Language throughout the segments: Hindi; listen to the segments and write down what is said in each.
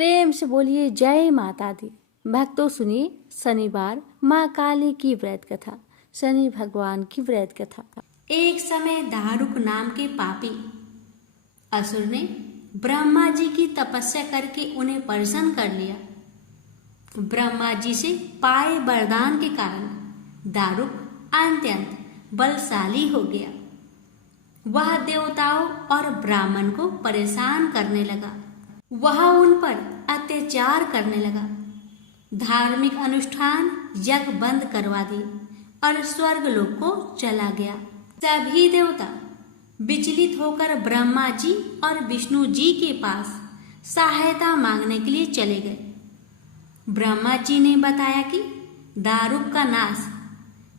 प्रेम से बोलिए जय माता दी। भक्तों सुनिए शनिवार माँ काली की व्रत कथा, शनि भगवान की व्रत कथा। एक समय दारुक नाम के पापी असुर ने ब्रह्मा जी की तपस्या करके उन्हें प्रसन्न कर लिया। ब्रह्मा जी से पाए वरदान के कारण दारुक अत्यंत बलशाली हो गया। वह देवताओं और ब्राह्मण को परेशान करने लगा। वह उन पर अत्याचार करने लगा। धार्मिक अनुष्ठान यज्ञ बंद करवा दिए और स्वर्ग लोक को चला गया। सभी देवता विचलित होकर ब्रह्मा जी और विष्णु जी के पास सहायता मांगने के लिए चले गए। ब्रह्मा जी ने बताया कि दारुक का नाश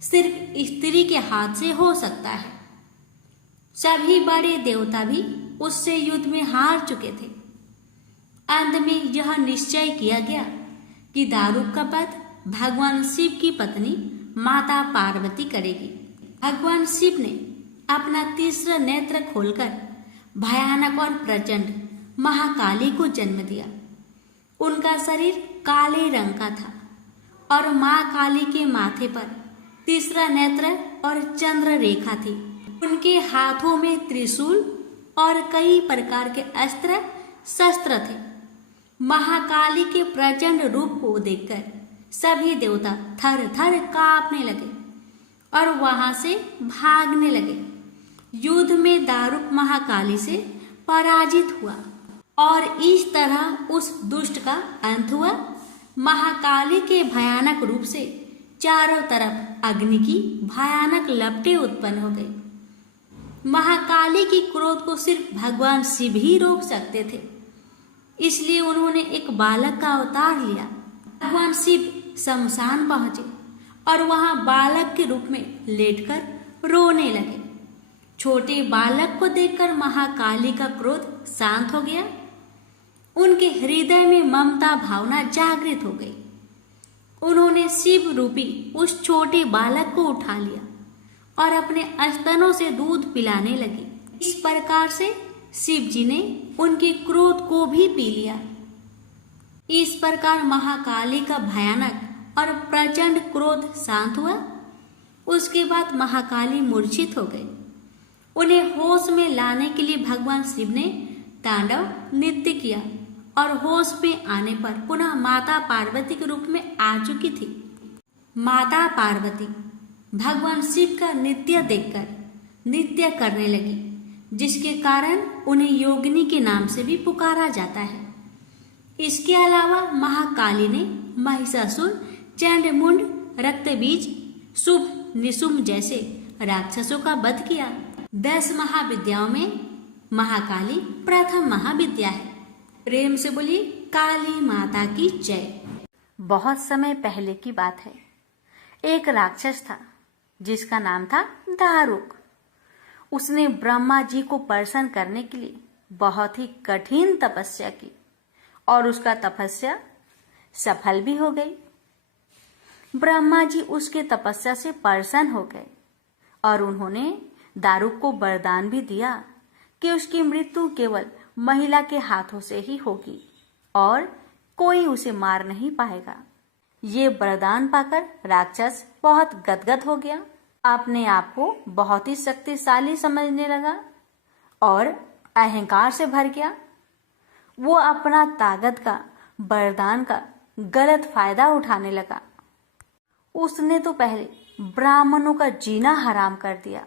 सिर्फ स्त्री के हाथ से हो सकता है। सभी बड़े देवता भी उससे युद्ध में हार चुके थे। अंत में यह निश्चय किया गया कि दारुक का वध भगवान शिव की पत्नी माता पार्वती करेगी। भगवान शिव ने अपना तीसरा नेत्र खोलकर भयानक और प्रचंड महाकाली को जन्म दिया। उनका शरीर काले रंग का था और मां काली के माथे पर तीसरा नेत्र और चंद्र रेखा थी। उनके हाथों में त्रिशूल और कई प्रकार के अस्त्र शस्त्र थे। महाकाली के प्रचंड रूप को देखकर सभी देवता थर थर कांपने लगे और वहां से भागने लगे। युद्ध में दारुक महाकाली से पराजित हुआ और इस तरह उस दुष्ट का अंत हुआ। महाकाली के भयानक रूप से चारों तरफ अग्नि की भयानक लपटें उत्पन्न हो गई। महाकाली की क्रोध को सिर्फ भगवान शिव ही रोक सकते थे, इसलिए उन्होंने एक बालक का अवतार लिया। भगवान शिव शमशान पहुंचे और वहां बालक के रूप में लेटकर रोने लगे। छोटे बालक को देखकर महाकाली का क्रोध शांत हो गया। उनके हृदय में ममता भावना जागृत हो गई। उन्होंने शिव रूपी उस छोटे बालक को उठा लिया और अपने स्तनों से दूध पिलाने लगी। इस प्रकार से शिव जी ने उनके क्रोध को भी पी लिया। इस प्रकार महाकाली का भयानक और प्रचंड क्रोध शांत हुआ। उसके बाद महाकाली मूर्छित हो गई। उन्हें होश में लाने के लिए भगवान शिव ने तांडव नृत्य किया और होश में आने पर पुनः माता पार्वती के रूप में आ चुकी थी। माता पार्वती भगवान शिव का नृत्य देखकर नृत्य करने लगी, जिसके कारण उन्हें योगिनी के नाम से भी पुकारा जाता है। इसके अलावा महाकाली ने महिषासुर, चंडमुंड, रक्तबीज, शुभ, निशुंभ जैसे राक्षसों का वध किया। 10 महाविद्याओं में महाकाली प्रथम महाविद्या है। प्रेम से बोलिए काली माता की जय। बहुत समय पहले की बात है। एक राक्षस था जिसका नाम था दारुक। उसने ब्रह्मा जी को प्रसन्न करने के लिए बहुत ही कठिन तपस्या की और उसका तपस्या सफल भी हो गई। ब्रह्मा जी उसके तपस्या से प्रसन्न हो गए और उन्होंने दारुक को वरदान भी दिया कि उसकी मृत्यु केवल महिला के हाथों से ही होगी और कोई उसे मार नहीं पाएगा। ये वरदान पाकर राक्षस बहुत गदगद हो गया, अपने आप को बहुत ही शक्तिशाली समझने लगा और अहंकार से भर गया। वो अपना ताकत का वरदान का गलत फायदा उठाने लगा। उसने तो पहले ब्राह्मणों का जीना हराम कर दिया,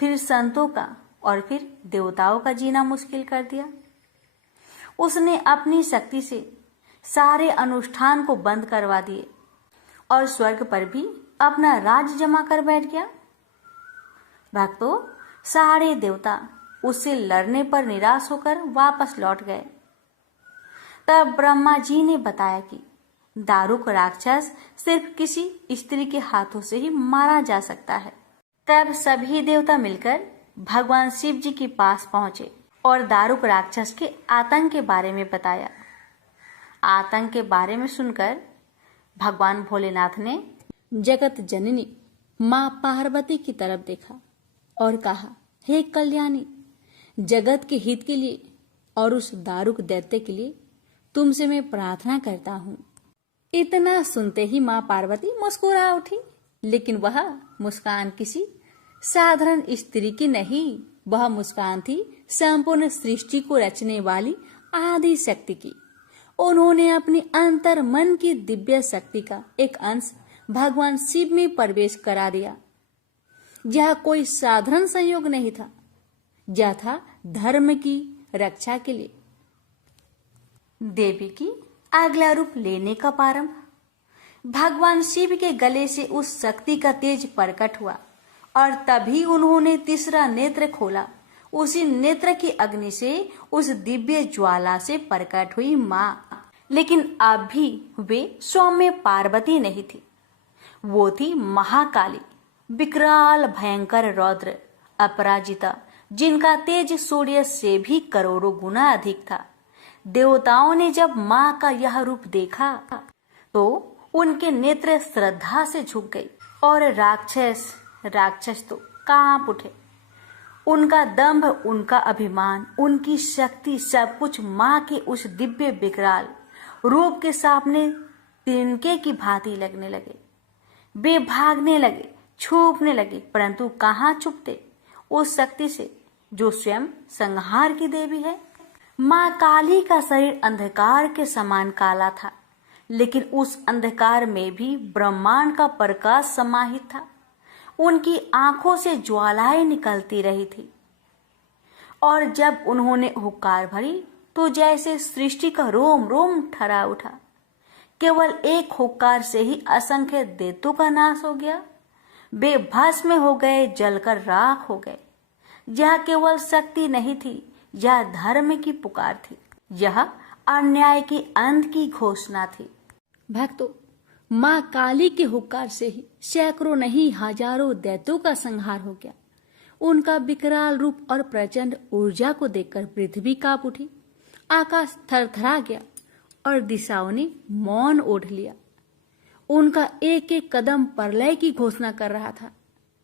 फिर संतों का और फिर देवताओं का जीना मुश्किल कर दिया। उसने अपनी शक्ति से सारे अनुष्ठान को बंद करवा दिए और स्वर्ग पर भी अपना राज जमा कर बैठ गया। भक्तों, सारे देवता उससे लड़ने पर निराश होकर वापस लौट गए। तब ब्रह्मा जी ने बताया कि दारुक राक्षस सिर्फ किसी स्त्री के हाथों से ही मारा जा सकता है। तब सभी देवता मिलकर भगवान शिव जी के पास पहुंचे और दारुक राक्षस के आतंक के बारे में बताया। आतंक के बारे में सुनकर भगवान भोलेनाथ ने जगत जननी मां पार्वती की तरफ देखा और कहा, हे कल्याणी, जगत के हित के लिए और उस दारुक दैत्य के लिए तुमसे मैं प्रार्थना करता हूँ। इतना सुनते ही माँ पार्वती मुस्कुरा उठी, लेकिन वह मुस्कान किसी साधारण स्त्री की नहीं, वह मुस्कान थी संपूर्ण सृष्टि को रचने वाली आदि शक्ति की। उन्होंने अपनी अंतर मन की दिव्य शक्ति का एक अंश भगवान शिव में प्रवेश करा दिया। यह कोई साधारण संयोग नहीं था, यह था धर्म की रक्षा के लिए देवी की अगला रूप लेने का प्रारंभ। भगवान शिव के गले से उस शक्ति का तेज प्रकट हुआ और तभी उन्होंने तीसरा नेत्र खोला। उसी नेत्र की अग्नि से उस दिव्य ज्वाला से प्रकट हुई माँ। लेकिन अब भी वे सौम्य पार्वती नहीं थी, वो थी महाकाली, विकराल भयंकर रौद्र अपराजिता, जिनका तेज सूर्य से भी करोड़ों गुना अधिक था। देवताओं ने जब माँ का यह रूप देखा तो उनके नेत्र श्रद्धा से झुक गई और राक्षस तो कांप उठे। उनका दंभ, उनका अभिमान, उनकी शक्ति सब कुछ माँ के उस दिव्य विकराल रूप के सामने तिनके की भांति लगने लगे। वे भागने लगे, छुपने लगे, परंतु कहाँ छुपते उस शक्ति से जो स्वयं संहार की देवी है। माँ काली का शरीर अंधकार के समान काला था, लेकिन उस अंधकार में भी ब्रह्मांड का प्रकाश समाहित था। उनकी आंखों से ज्वालाएं निकलती रही थी और जब उन्होंने हुक्कार भरी तो जैसे सृष्टि का रोम रोम ठरा उठा। केवल एक हुक्कार से ही असंख्य दैत्यों का नाश हो गया। वे भस्म हो गए, जलकर राख हो गए। यह केवल शक्ति नहीं थी, यह धर्म की पुकार थी, यह अन्याय के अंत की घोषणा थी। भक्तों, माँ काली के हुक्कार से ही सैकड़ों नहीं हजारों दैत्यों का संहार हो गया। उनका विकराल रूप और प्रचंड ऊर्जा को देखकर पृथ्वी कांप उठी, आकाश थरथरा गया और दिशाओं ने मौन ओढ़ लिया। उनका एक एक कदम प्रलय की घोषणा कर रहा था।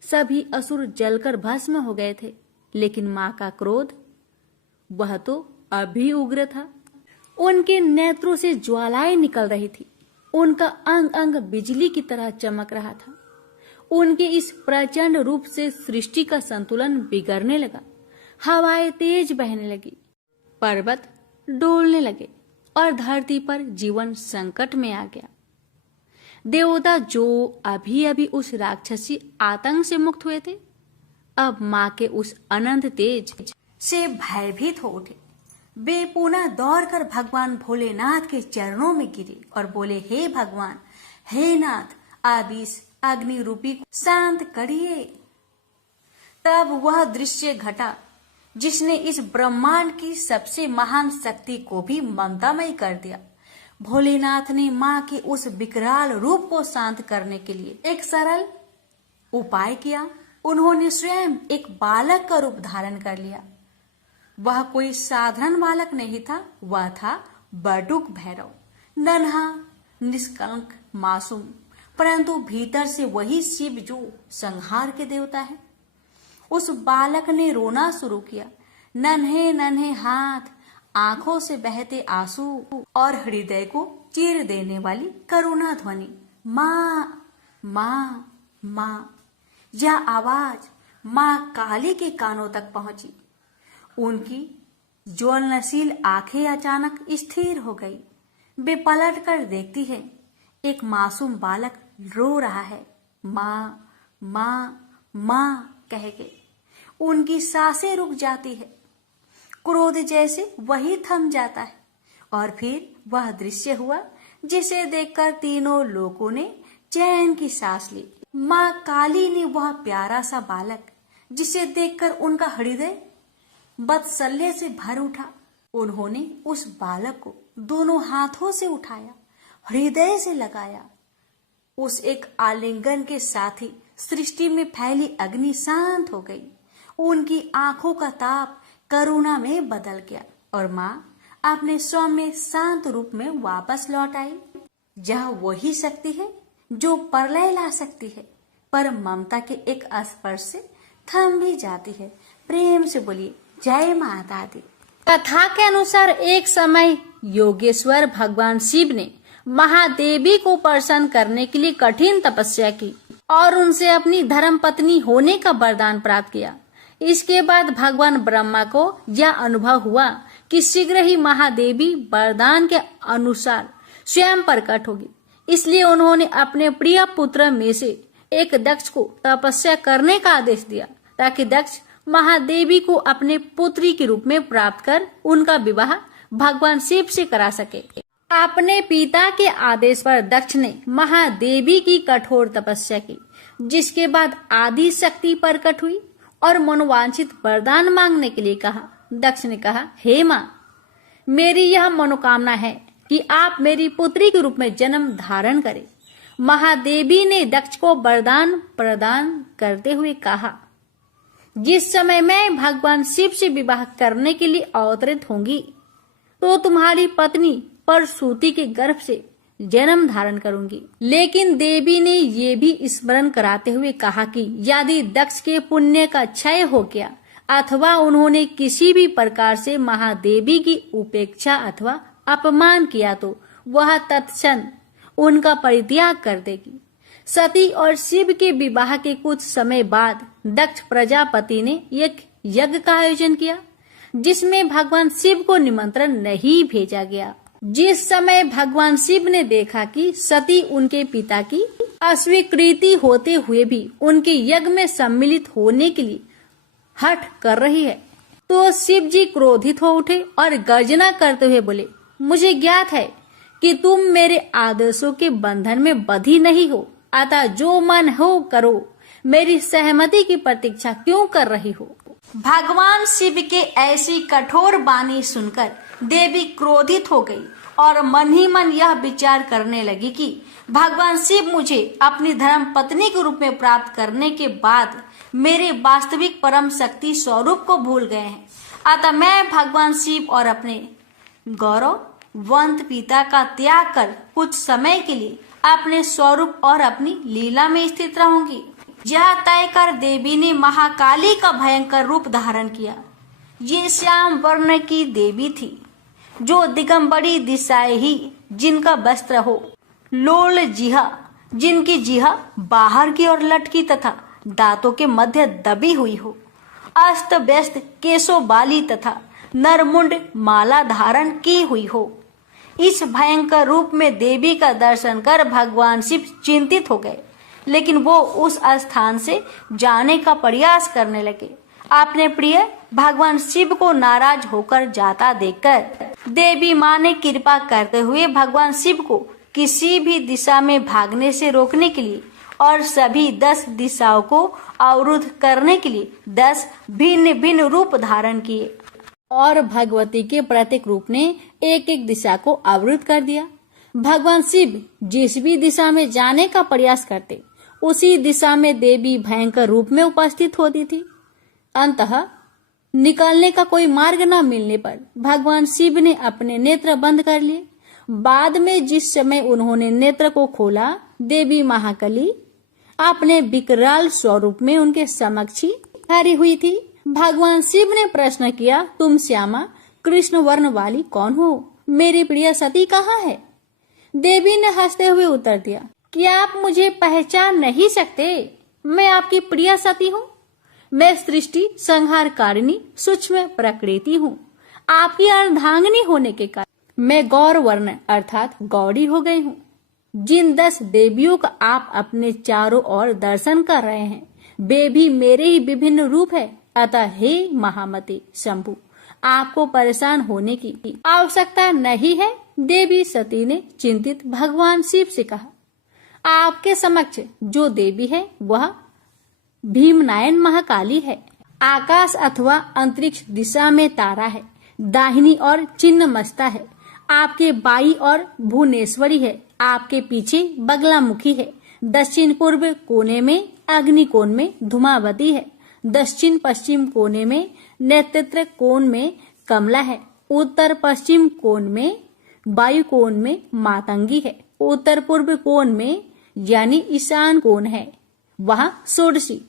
सभी असुर जलकर भस्म हो गए थे, लेकिन माँ का क्रोध, वह तो अभी उग्र था। उनके नेत्रों से ज्वालाएं निकल रही थी, उनका अंग अंग बिजली की तरह चमक रहा था। उनके इस प्रचंड रूप से सृष्टि का संतुलन बिगड़ने लगा। हवाएं तेज बहने लगी, पर्वत डोलने लगे और धरती पर जीवन संकट में आ गया। देवता जो अभी अभी उस राक्षसी आतंक से मुक्त हुए थे, अब माँ के उस अनंत तेज से भयभीत हो उठे। वे पुनः दौड़कर भगवान भोलेनाथ के चरणों में गिरे और बोले, हे भगवान, हे नाथ, आप इस अग्नि रूपी को शांत करिए। तब वह दृश्य घटा जिसने इस ब्रह्मांड की सबसे महान शक्ति को भी ममतामयी कर दिया। भोलेनाथ ने माँ के उस विकराल रूप को शांत करने के लिए एक सरल उपाय किया। उन्होंने स्वयं एक बालक का रूप धारण कर लिया। वह कोई साधारण बालक नहीं था, वह था बटुक भैरव, नन्हा, निष्कलंक, मासूम, परंतु भीतर से वही शिव जो संहार के देवता है। उस बालक ने रोना शुरू किया। नन्हे नन्हे हाथ, आंखों से बहते आंसू और हृदय को चीर देने वाली करुणा ध्वनि, माँ माँ माँ। यह आवाज माँ काली के कानों तक पहुंची। उनकी ज्वलनशील आंखें अचानक स्थिर हो गई। वे पलट कर देखती है, एक मासूम बालक रो रहा है, माँ माँ माँ कह के। उनकी सांसें रुक जाती है, क्रोध जैसे वही थम जाता है और फिर वह दृश्य हुआ जिसे देखकर तीनों लोगों ने चैन की सांस ली। माँ काली ने वह प्यारा सा बालक जिसे देखकर उनका हृदय वात्सल्य से भर उठा, उन्होंने उस बालक को दोनों हाथों से उठाया, हृदय से लगाया। उस एक आलिंगन के साथ ही सृष्टि में फैली अग्नि शांत हो गई। उनकी आंखों का ताप करुणा में बदल गया और माँ अपने सौम्य शांत रूप में वापस लौट आई। यह वही शक्ति है जो प्रलय ला सकती है, पर ममता के एक स्पर्श से थम भी जाती है। प्रेम से बोलिए जय माता दी। कथा के अनुसार एक समय योगेश्वर भगवान शिव ने महादेवी को प्रसन्न करने के लिए कठिन तपस्या की और उनसे अपनी धर्म पत्नी होने का वरदान प्राप्त किया। इसके बाद भगवान ब्रह्मा को यह अनुभव हुआ कि शीघ्र ही महादेवी वरदान के अनुसार स्वयं प्रकट होगी। इसलिए उन्होंने अपने प्रिय पुत्र में से एक दक्ष को तपस्या करने का आदेश दिया ताकि दक्ष महादेवी को अपने पुत्री के रूप में प्राप्त कर उनका विवाह भगवान शिव से करा सके। अपने पिता के आदेश पर दक्ष ने महादेवी की कठोर तपस्या की, जिसके बाद आदि शक्ति प्रकट हुई और मनोवांछित वरदान मांगने के लिए कहा। दक्ष ने कहा, हे माँ, मेरी यह मनोकामना है कि आप मेरी पुत्री के रूप में जन्म धारण करें। महादेवी ने दक्ष को वरदान प्रदान करते हुए कहा, जिस समय मैं भगवान शिव से विवाह करने के लिए अवतरित होंगी तो तुम्हारी पत्नी परसूति के गर्भ से जन्म धारण करूंगी। लेकिन देवी ने ये भी स्मरण कराते हुए कहा कि यदि दक्ष के पुण्य का क्षय हो गया अथवा उन्होंने किसी भी प्रकार से महादेवी की उपेक्षा अथवा अपमान किया तो वह तत्क्षण उनका परित्याग कर देगी। सती और शिव के विवाह के कुछ समय बाद दक्ष प्रजापति ने एक यज्ञ का आयोजन किया, जिसमें भगवान शिव को निमंत्रण नहीं भेजा गया। जिस समय भगवान शिव ने देखा कि सती उनके पिता की अस्वीकृति होते हुए भी उनके यज्ञ में सम्मिलित होने के लिए हठ कर रही है, तो शिव जी क्रोधित हो उठे और गर्जना करते हुए बोले, मुझे ज्ञात है कि तुम मेरे आदेशों के बंधन में बंधी नहीं हो, अतः जो मन हो करो, मेरी सहमति की प्रतीक्षा क्यों कर रही हो। भगवान शिव के ऐसी कठोर वाणी सुनकर देवी क्रोधित हो गई और मन ही मन यह विचार करने लगी कि भगवान शिव मुझे अपनी धर्म पत्नी के रूप में प्राप्त करने के बाद मेरे वास्तविक परम शक्ति स्वरूप को भूल गए हैं। अतः मैं भगवान शिव और अपने गौरववंत पिता का त्याग कर कुछ समय के लिए अपने स्वरूप और अपनी लीला में स्थित रहूंगी। यह तय कर देवी ने महाकाली का भयंकर रूप धारण किया। ये श्याम वर्ण की देवी थी, जो दिगंबरी दिशाएं ही जिनका वस्त्र हो, लोल जिहा जिनकी जिहा बाहर की ओर लटकी तथा दांतों के मध्य दबी हुई हो, अस्त व्यस्त केशों वाली तथा नरमुंड माला धारण की हुई हो। इस भयंकर रूप में देवी का दर्शन कर भगवान शिव चिंतित हो गए, लेकिन वो उस स्थान से जाने का प्रयास करने लगे। अपने प्रिय भगवान शिव को नाराज होकर जाता देखकर देवी माँ ने कृपा करते हुए भगवान शिव को किसी भी दिशा में भागने से रोकने के लिए और सभी 10 दिशाओं को अवरुद्ध करने के लिए 10 भिन्न भिन्न रूप धारण किए और भगवती के प्रत्येक रूप ने एक एक दिशा को अवरुद्ध कर दिया। भगवान शिव जिस भी दिशा में जाने का प्रयास करते, उसी दिशा में देवी भयंकर रूप में उपस्थित होती थी। अंततः निकलने का कोई मार्ग न मिलने पर भगवान शिव ने अपने नेत्र बंद कर लिए। बाद में जिस समय उन्होंने नेत्र को खोला, देवी महाकाली अपने विकराल स्वरूप में उनके समक्ष ही खड़ी हुई थी। भगवान शिव ने प्रश्न किया, तुम श्यामा कृष्ण वर्ण वाली कौन हो? मेरी प्रिय सती कहाँ है? देवी ने हंसते हुए उत्तर दिया, क्या आप मुझे पहचान नहीं सकते? मैं आपकी प्रिय सती हूँ। मैं सृष्टि संहारकारिणी सूक्ष्म प्रकृति हूँ। आपकी अर्धांगिनी होने के कारण मैं गौर वर्ण अर्थात गौड़ी हो गई हूँ। जिन 10 देवियों का आप अपने चारों ओर दर्शन कर रहे हैं, वे भी मेरे ही विभिन्न रूप है। अतः हे महामते शंभु, आपको परेशान होने की आवश्यकता नहीं है। देवी सती ने चिंतित भगवान शिव से कहा, आपके समक्ष जो देवी है वह भीमनायन महाकाली है। आकाश अथवा अंतरिक्ष दिशा में तारा है, दाहिनी और चिन्ह मस्ता है, आपके बाई और भुवनेश्वरी है, आपके पीछे बगलामुखी है, दक्षिण पूर्व कोने में अग्निकोण में धूमावती है, दक्षिण पश्चिम कोने में नेत्र कोण में कमला है, उत्तर पश्चिम कोण में वायु कोण में मातंगी है, उत्तर पूर्व कोण में यानी ईशान कोण है, वहाँ षोडशी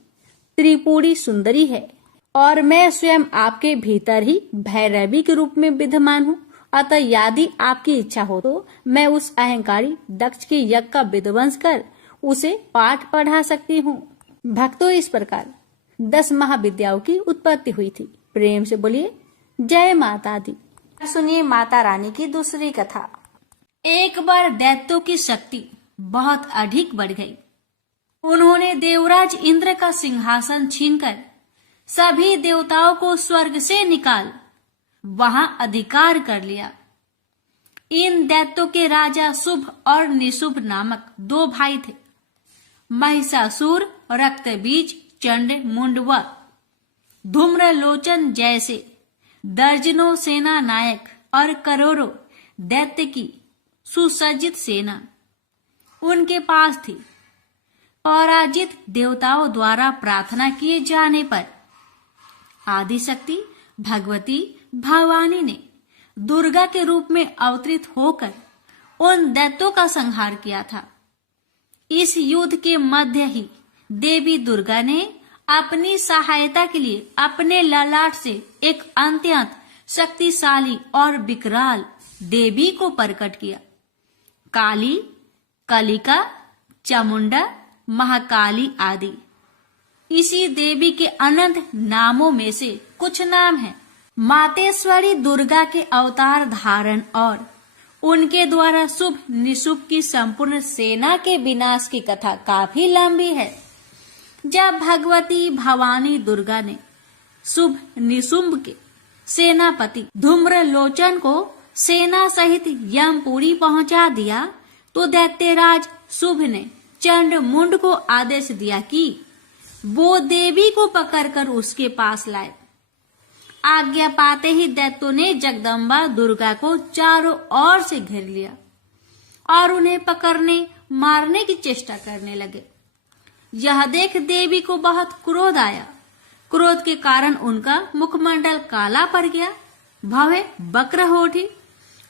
त्रिपुरी सुंदरी है और मैं स्वयं आपके भीतर ही भैरवी के रूप में विद्यमान हूँ। अतः यदि आपकी इच्छा हो तो मैं उस अहंकारी दक्ष के यज्ञ का विध्वंस कर उसे पाठ पढ़ा सकती हूँ। भक्तों, इस प्रकार 10 महाविद्याओं की उत्पत्ति हुई थी। प्रेम से बोलिए जय माता दी। सुनिए माता रानी की दूसरी कथा। एक बार दैत्यों की शक्ति बहुत अधिक बढ़ गई। उन्होंने देवराज इंद्र का सिंहासन छीनकर सभी देवताओं को स्वर्ग से निकाल वहां अधिकार कर लिया। इन दैत्यों के राजा शुभ और निशुभ नामक 2 भाई थे। महिषासुर, रक्तबीज, चंड मुंड व धूम्रलोचन जैसे दर्जनों सेना नायक और करोड़ों दैत्य की सुसज्जित सेना उनके पास थी। पराजित देवताओं द्वारा प्रार्थना किए जाने पर आदिशक्ति भगवती भवानी ने दुर्गा के रूप में अवतरित होकर उन दैत्यों का संहार किया था। इस युद्ध के मध्य ही देवी दुर्गा ने अपनी सहायता के लिए अपने ललाट से एक अत्यंत शक्तिशाली और विकराल देवी को प्रकट किया। काली, कलिका, चामुंडा, महाकाली आदि इसी देवी के अनंत नामों में से कुछ नाम हैं। मातेश्वरी दुर्गा के अवतार धारण और उनके द्वारा शुभ निशुभ की संपूर्ण सेना के विनाश की कथा काफी लंबी है। जब भगवती भवानी दुर्गा ने शुभ निशुंभ के सेनापति धूम्रलोचन को सेना सहित यमपुरी पहुंचा दिया तो दैत्यराज शुभ ने चंड मुंड को आदेश दिया कि वो देवी को पकड़कर उसके पास लाए। आज्ञा पाते ही दैत्यों ने जगदम्बा दुर्गा को चारों ओर से घेर लिया और उन्हें पकड़ने मारने की चेष्टा करने लगे। यह देख देवी को बहुत क्रोध आया। क्रोध के कारण उनका मुखमंडल काला पड़ गया, भवें वक्र हो उठी।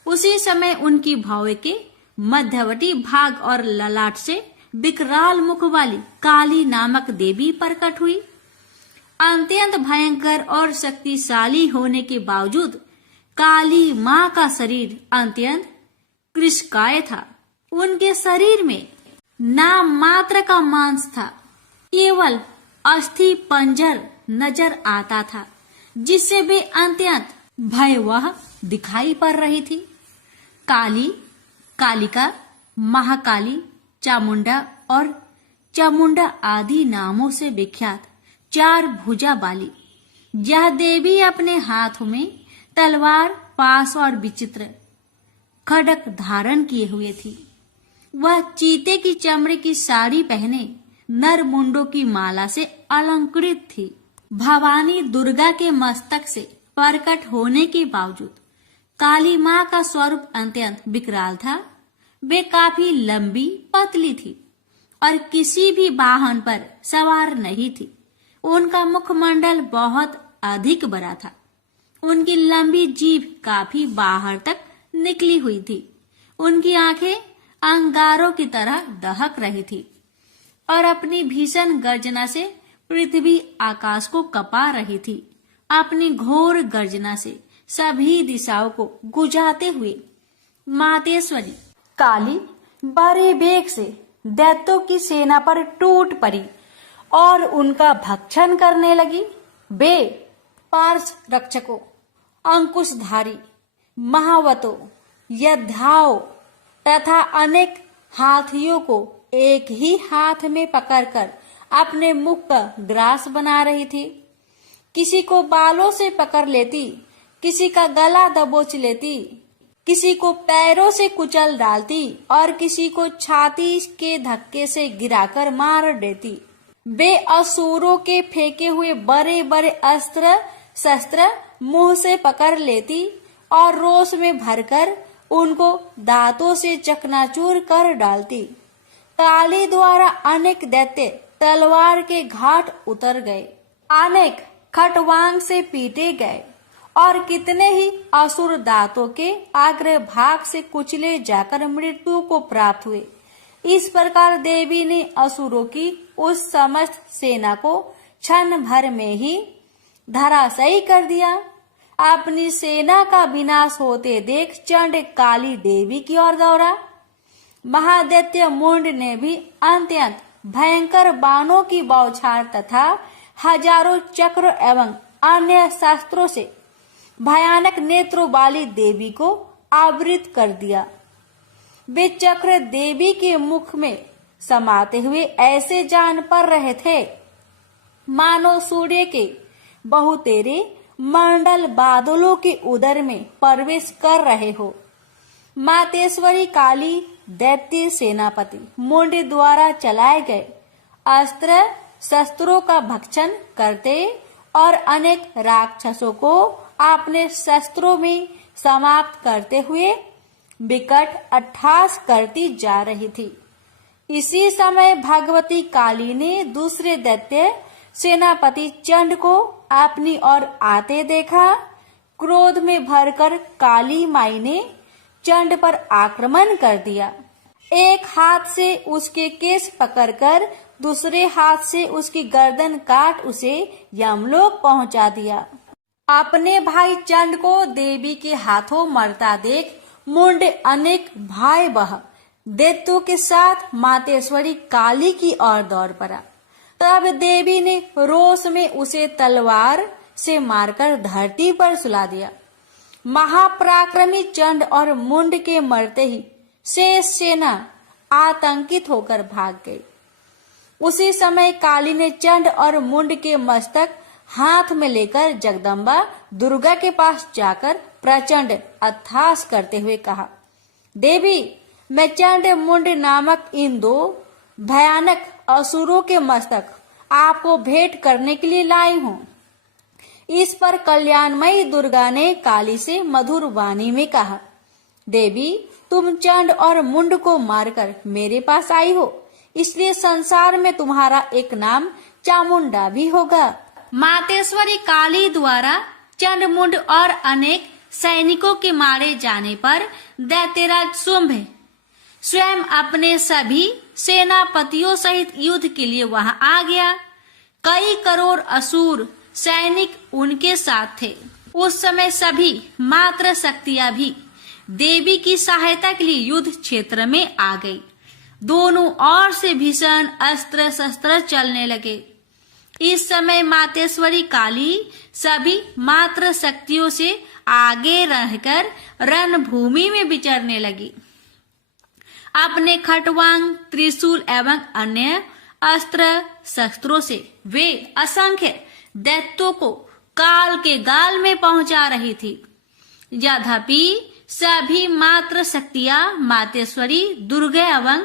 उसी समय उनकी भौवें के मध्यवर्ती भाग और ललाट से विकराल मुख वाली काली नामक देवी प्रकट हुई। अत्यंत भयंकर और शक्तिशाली होने के बावजूद काली मां का शरीर अत्यंत कृशकाय था। उनके शरीर में नाम मात्र का मांस था, केवल अस्थि पंजर नजर आता था, जिससे वे अत्यंत भयावह दिखाई पड़ रही थी। काली, कालिका, महाकाली, चामुंडा और चामुंडा आदि नामों से विख्यात 4 भुजा वाली यह देवी अपने हाथों में तलवार, पास और विचित्र खड्ग धारण किए हुए थी। वह चीते की चमड़े की साड़ी पहने नर मुंडों की माला से अलंकृत थी। भवानी दुर्गा के मस्तक से प्रकट होने के बावजूद काली मां का स्वरूप अत्यंत विकराल था। वे काफी लंबी पतली थी और किसी भी वाहन पर सवार नहीं थी। उनका मुखमंडल बहुत अधिक बड़ा था। उनकी लंबी जीभ काफी बाहर तक निकली हुई थी। उनकी आंखें अंगारों की तरह दहक रही थी और अपनी भीषण गर्जना से पृथ्वी आकाश को कपा रही थी। अपनी घोर गर्जना से सभी दिशाओं को गुजाते हुए मातेश्वरी काली बड़े वेग से दैत्यों की सेना पर टूट पड़ी और उनका भक्षण करने लगी। वे पार्श रक्षकों, अंकुशधारी, महावतों, योद्धाओं तथा अनेक हाथियों को एक ही हाथ में पकड़कर अपने मुख का ग्रास बना रही थी। किसी को बालों से पकड़ लेती, किसी का गला दबोच लेती, किसी को पैरों से कुचल डालती और किसी को छाती के धक्के से गिराकर मार देती। वे असुरों के फेंके हुए बड़े बड़े अस्त्र शस्त्र मुंह से पकड़ लेती और रोष में भरकर उनको दांतों से चकनाचूर कर डालती। काली द्वारा अनेक दैत्य तलवार के घाट उतर गए, अनेक खटवांग से पीटे गए और कितने ही असुर दांतों के अग्र भाग से कुचले जाकर मृत्यु को प्राप्त हुए। इस प्रकार देवी ने असुरों की उस समस्त सेना को क्षण भर में ही धराशायी कर दिया। अपनी सेना का विनाश होते देख चंड काली देवी की ओर दौड़ा। महादैत्य मुंड ने भी अत्यंत भयंकर बाणों की बौछार तथा हजारों चक्र एवं अन्य शस्त्रों से भयानक नेत्रों वाली देवी को आवृत कर दिया। वे चक्र देवी के मुख में समाते हुए ऐसे जान पड़ रहे थे मानो सूर्य के बहुतेरे मंडल बादलों के उदर में प्रवेश कर रहे हो। मातेश्वरी काली दैत्य सेनापति मुंड द्वारा चलाए गए अस्त्र शस्त्रों का भक्षण करते और अनेक राक्षसों को अपने शस्त्रों में समाप्त करते हुए विकट अट्टहास करती जा रही थी। इसी समय भगवती काली ने दूसरे दैत्य सेनापति चंड को अपनी ओर आते देखा। क्रोध में भरकर काली माई ने चंड पर आक्रमण कर दिया। एक हाथ से उसके केस पकड़कर दूसरे हाथ से उसकी गर्दन काट उसे यमलोक पहुंचा दिया। अपने भाई चंड को देवी के हाथों मरता देख मुंड अनेक भयावह दैत्यों के साथ मातेश्वरी काली की ओर दौड़ पड़ा। तब देवी ने रोष में उसे तलवार से मारकर धरती पर सुला दिया। महापराक्रमी चंड और मुंड के मरते ही शेष सेना आतंकित होकर भाग गई। उसी समय काली ने चंड और मुंड के मस्तक हाथ में लेकर जगदम्बा दुर्गा के पास जाकर प्रचंड अट्टहास करते हुए कहा, देवी, मैं चंड मुंड नामक इन दो भयानक असुरों के मस्तक आपको भेंट करने के लिए लाई हूँ। इस पर कल्याणमयी दुर्गा ने काली से मधुर वाणी में कहा, देवी, तुम चंड और मुंड को मारकर मेरे पास आई हो, इसलिए संसार में तुम्हारा एक नाम चामुंडा भी होगा। मातेश्वरी काली द्वारा चंड मुंड और अनेक सैनिकों के मारे जाने पर दैत्यराज शुंभ स्वयं अपने सभी सेनापतियों सहित युद्ध के लिए वहां आ गया। कई करोड़ असुर सैनिक उनके साथ थे। उस समय सभी मात्र शक्तियां भी देवी की सहायता के लिए युद्ध क्षेत्र में आ गई। दोनों ओर से भीषण अस्त्र शस्त्र चलने लगे। इस समय मातेश्वरी काली सभी मात्र शक्तियों से आगे रहकर रणभूमि में विचरने लगी। अपने खटवांग, त्रिशूल एवं अन्य अस्त्र शस्त्रों से वे असंख्य दैत्यों को काल के गाल में पहुंचा रही थी। यद्यपि सभी मात्र शक्तियां मातेश्वरी दुर्गा एवं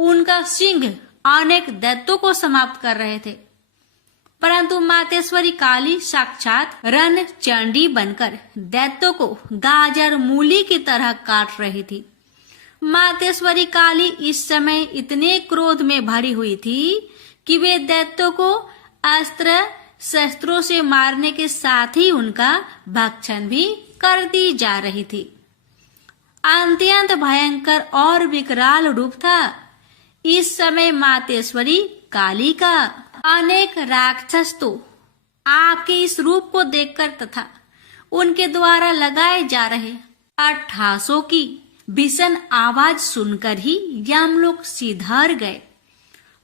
उनका सिंह अनेक दैत्यों को समाप्त कर रहे थे, परंतु मातेश्वरी काली साक्षात रण चंडी बनकर दैत्यों को गाजर मूली की तरह काट रही थी। मातेश्वरी काली इस समय इतने क्रोध में भरी हुई थी कि वे दैत्यों को अस्त्र शस्त्रों से मारने के साथ ही उनका भक्षण भी करती जा रही थी। अत्यंत भयंकर और विकराल रूप था। इस समय मातेश्वरी काली का अनेक राक्षस तो आपके इस रूप को देखकर तथा उनके द्वारा लगाए जा रहे अट्टहासों की भीषण आवाज सुनकर ही यमलोक सिधार गए।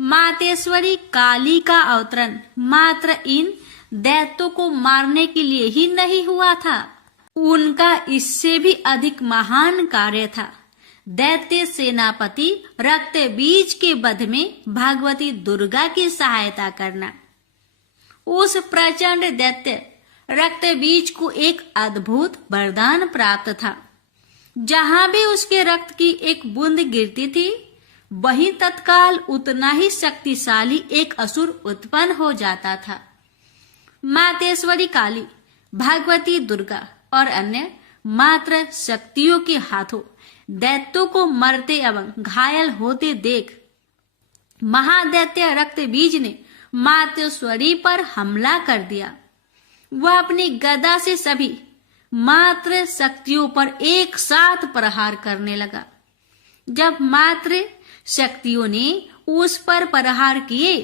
मातेश्वरी काली का अवतरण मात्र इन दैत्यों को मारने के लिए ही नहीं हुआ था, उनका इससे भी अधिक महान कार्य था। दैत्य सेनापति रक्त बीज के वध में भगवती दुर्गा की सहायता करना। उस प्रचंड दैत्य रक्त बीज को एक अद्भुत वरदान प्राप्त था। जहां भी उसके रक्त की एक बूंद गिरती थी, वहीं तत्काल उतना ही शक्तिशाली एक असुर उत्पन्न हो जाता था। मातेश्वरी काली, भगवती दुर्गा और अन्य मात्र शक्तियों के हाथों दैत्यों को मरते एवं घायल होते देख महादैत्य रक्त बीज ने मातेश्वरी पर हमला कर दिया। वह अपनी गदा से सभी मात्र शक्तियों पर एक साथ प्रहार करने लगा। जब मात्र शक्तियों ने उस पर प्रहार किए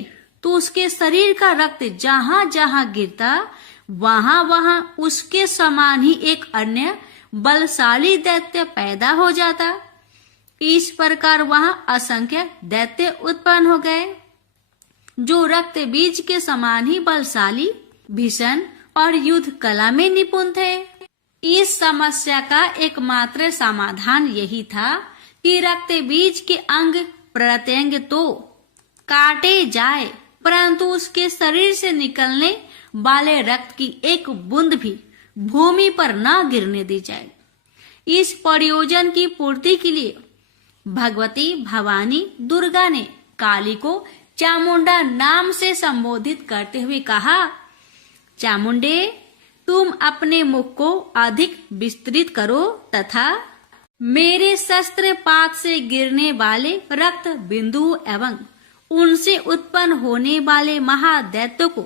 तो उसके शरीर का रक्त जहां जहां गिरता वहां उसके समान ही एक अन्य बलशाली दैत्य पैदा हो जाता। इस प्रकार वहां असंख्य दैत्य उत्पन्न हो गए, जो रक्त बीज के समान ही बलशाली, भीषण और युद्ध कला में निपुण थे। इस समस्या का एकमात्र समाधान यही था कि रक्त बीज के अंग प्रत्यंग तो काटे जाए, परंतु उसके शरीर से निकलने वाले रक्त की एक बूंद भी भूमि पर न गिरने दी जाए। इस प्रयोजन की पूर्ति के लिए भगवती भवानी दुर्गा ने काली को चामुंडा नाम से संबोधित करते हुए कहा, चामुंडे, तुम अपने मुख को अधिक विस्तृत करो तथा मेरे शस्त्र पात से गिरने वाले रक्त बिंदु एवं उनसे उत्पन्न होने वाले महादैत्यों को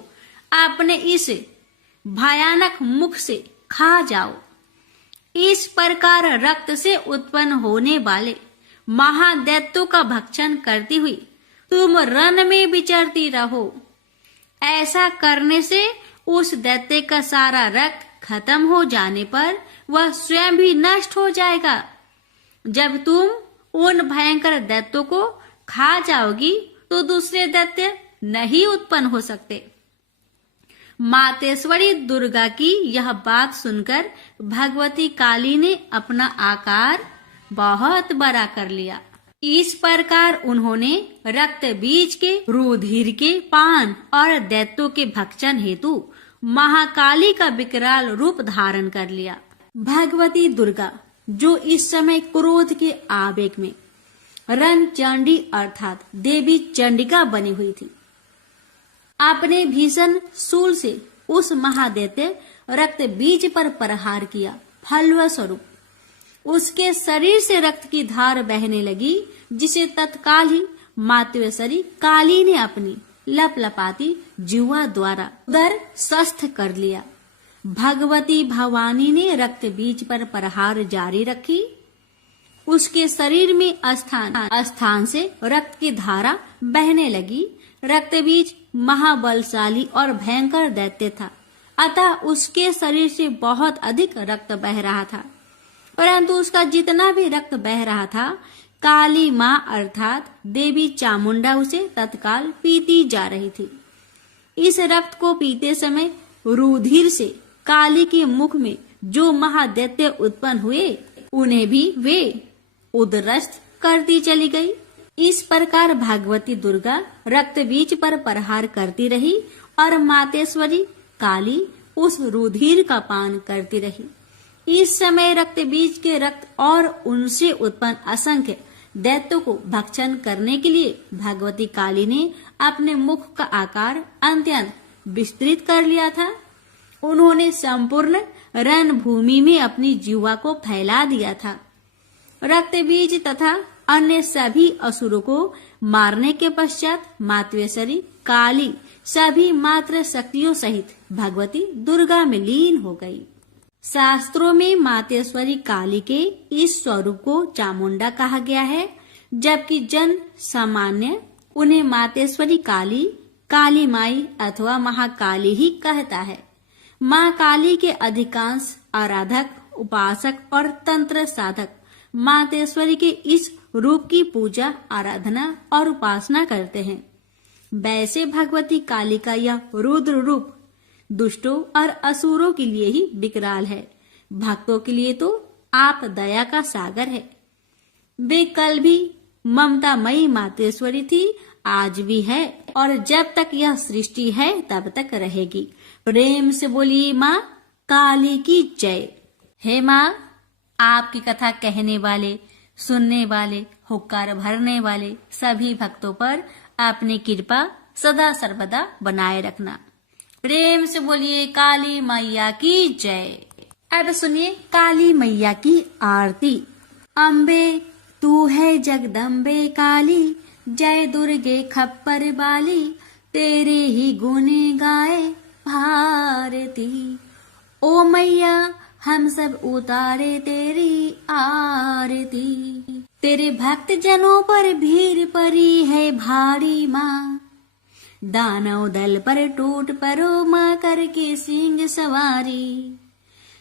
अपने इस भयानक मुख से खा जाओ। इस प्रकार रक्त से उत्पन्न होने वाले महादैत्यों का भक्षण करती हुई तुम रण में विचरती रहो। ऐसा करने से उस दैत्य का सारा रक्त खत्म हो जाने पर वह स्वयं भी नष्ट हो जाएगा। जब तुम उन भयंकर दैत्यों को खा जाओगी तो दूसरे दैत्य नहीं उत्पन्न हो सकते। मातेश्वरी दुर्गा की यह बात सुनकर भगवती काली ने अपना आकार बहुत बड़ा कर लिया। इस प्रकार उन्होंने रक्त बीज के रुधिर के पान और दैत्यों के भक्षण हेतु महाकाली का विकराल रूप धारण कर लिया। भगवती दुर्गा, जो इस समय क्रोध के आवेग में रणचंडी अर्थात देवी चंडिका बनी हुई थी, अपने भीषण शूल से उस महादैत्य रक्त बीज पर प्रहार किया। फलस्वरूप उसके शरीर से रक्त की धार बहने लगी, जिसे तत्काल ही मातेश्वरी काली ने अपनी लपलपाती जीवा द्वारा उधर स्वस्थ कर लिया। भगवती भवानी ने रक्त बीज पर प्रहार जारी रखी। उसके शरीर में स्थान से रक्त की धारा बहने लगी। रक्त बीज महाबलशाली और भयंकर दैत्य था, अतः उसके शरीर से बहुत अधिक रक्त बह रहा था, परंतु उसका जितना भी रक्त बह रहा था, काली माँ अर्थात देवी चामुंडा उसे तत्काल पीती जा रही थी। इस रक्त को पीते समय रुधिर से काली के मुख में जो महादैत्य उत्पन्न हुए, उन्हें भी वे उदरस्त करती चली गई। इस प्रकार भगवती दुर्गा रक्त बीज पर प्रहार करती रही और मातेश्वरी काली उस रुधिर का पान करती रही। इस समय रक्त बीज के रक्त और उनसे उत्पन्न असंख्य दैत्यों को भक्षण करने के लिए भगवती काली ने अपने मुख का आकार अत्यंत विस्तृत कर लिया था। उन्होंने संपूर्ण रणभूमि में अपनी जीवा को फैला दिया था। रक्त बीज तथा अन्य सभी असुरों को मारने के पश्चात मातेश्वरी काली सभी मात्र शक्तियों सहित भगवती दुर्गा में लीन हो गई। शास्त्रों में मातेश्वरी काली के इस स्वरूप को चामुंडा कहा गया है, जबकि जन सामान्य उन्हें मातेश्वरी काली, काली माई अथवा महाकाली ही कहता है। माँ काली के अधिकांश आराधक, उपासक और तंत्र साधक मातेश्वरी के इस रूप की पूजा, आराधना और उपासना करते हैं। वैसे भगवती काली का यह रुद्र रूप दुष्टों और असुरों के लिए ही विकराल है, भक्तों के लिए तो आप दया का सागर है। वे कल भी ममतामयी मातेश्वरी थी, आज भी है और जब तक यह सृष्टि है तब तक रहेगी। प्रेम से बोलिए माँ काली की जय। हे माँ, आपकी कथा कहने वाले, सुनने वाले, हुक्कार भरने वाले सभी भक्तों पर अपनी कृपा सदा सर्वदा बनाए रखना। प्रेम से बोलिए काली मैया की जय। अब सुनिए काली मैया की आरती। अम्बे तू है जगदम्बे काली, जय दुर्गे खप्पर बाली, तेरे ही गुने गाए भारती। ओ मैया हम सब उतारे तेरी आरती, तेरे भक्त जनों पर भीड़ पड़ी है भारी माँ, दानव दल पर टूट परो माँ करके सिंह सवारी।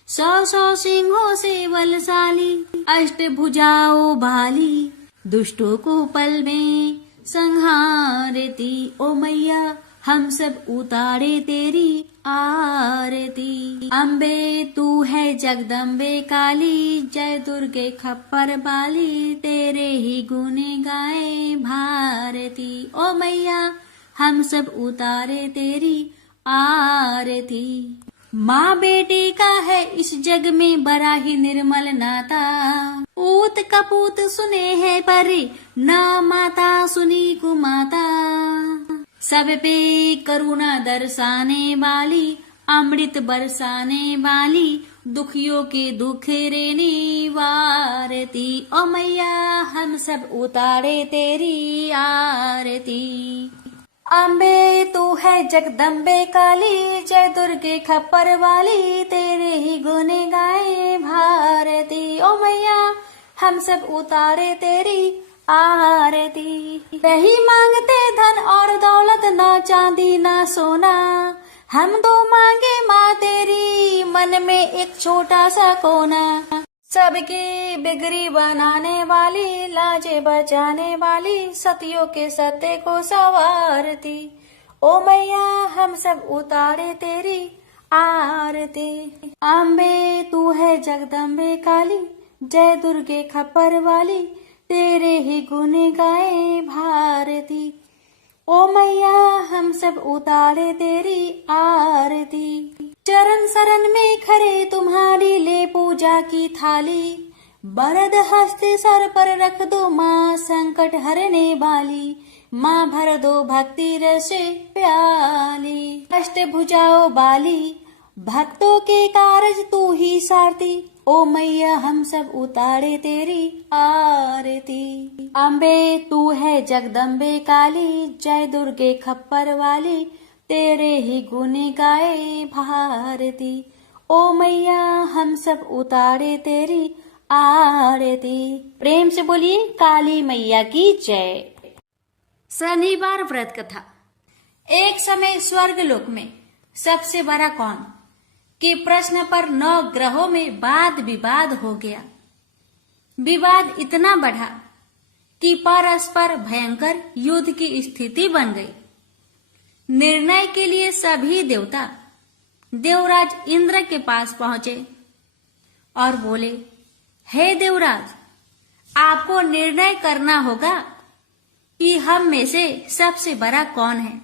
100 सिंहों से बलशाली अष्टभुजाओ भाली, दुष्टों को पल में संहारती। ओ मैया हम सब उतारे तेरी आरती। अम्बे तू है जगदम्बे काली, जय दुर्गे खप्पर बाली, तेरे ही गुण गाए भारती। ओ मैया हम सब उतारे तेरी आरती। माँ बेटी का है इस जग में बड़ा ही निर्मल नाता, ऊत कपूत सुने है परी ना माता सुनी कुमाता। सब पे करुणा दर्शाने वाली, अमृत बरसाने वाली, दुखियों के दुख रेने वारती। ओ मैया हम सब उतारे तेरी आरती। अम्बे तू है जगदम्बे काली, जय दुर्गे खप्पर वाली, तेरे ही गुण गाए भारती। ओ मैया हम सब उतारे तेरी आरती। नहीं मांगते धन और दौलत, ना चांदी ना सोना, हम तो मांगे माँ तेरी मन में एक छोटा सा कोना। सबकी बिगड़ी बनाने वाली, लाजे बचाने वाली, सतियों के सत्य को संवारती। ओ मैया हम सब उतारे तेरी आरती। अम्बे तू है जगदम्बे काली, जय दुर्गे खप्पर वाली, तेरे ही गुण गाए भारती। ओ मैया हम सब उतारे तेरी आरती। चरण शरण में खड़े तुम्हारी ले पूजा की थाली, बरद हस्ते सर पर रख दो माँ संकट हरने वाली। माँ भर दो भक्ति रस प्याली, अष्ट भुजाओ बाली, भक्तों के कारज तू ही सारती। ओ मैया हम सब उतारे तेरी आरती। अम्बे तू है जगदम्बे काली, जय दुर्गे खप्पर वाली, तेरे ही गुण गाए भारती। ओ मैया हम सब उतारे तेरी आरती। प्रेम से बोलिए काली मैया की जय। शनिवार व्रत कथा। एक समय स्वर्ग लोक में सबसे बड़ा कौन के प्रश्न पर 9 ग्रहों में वाद विवाद हो गया। विवाद इतना बढ़ा कि परस्पर भयंकर युद्ध की स्थिति बन गई। निर्णय के लिए सभी देवता देवराज इंद्र के पास पहुंचे और बोले, हे देवराज, आपको निर्णय करना होगा कि हम में से सबसे बड़ा कौन है।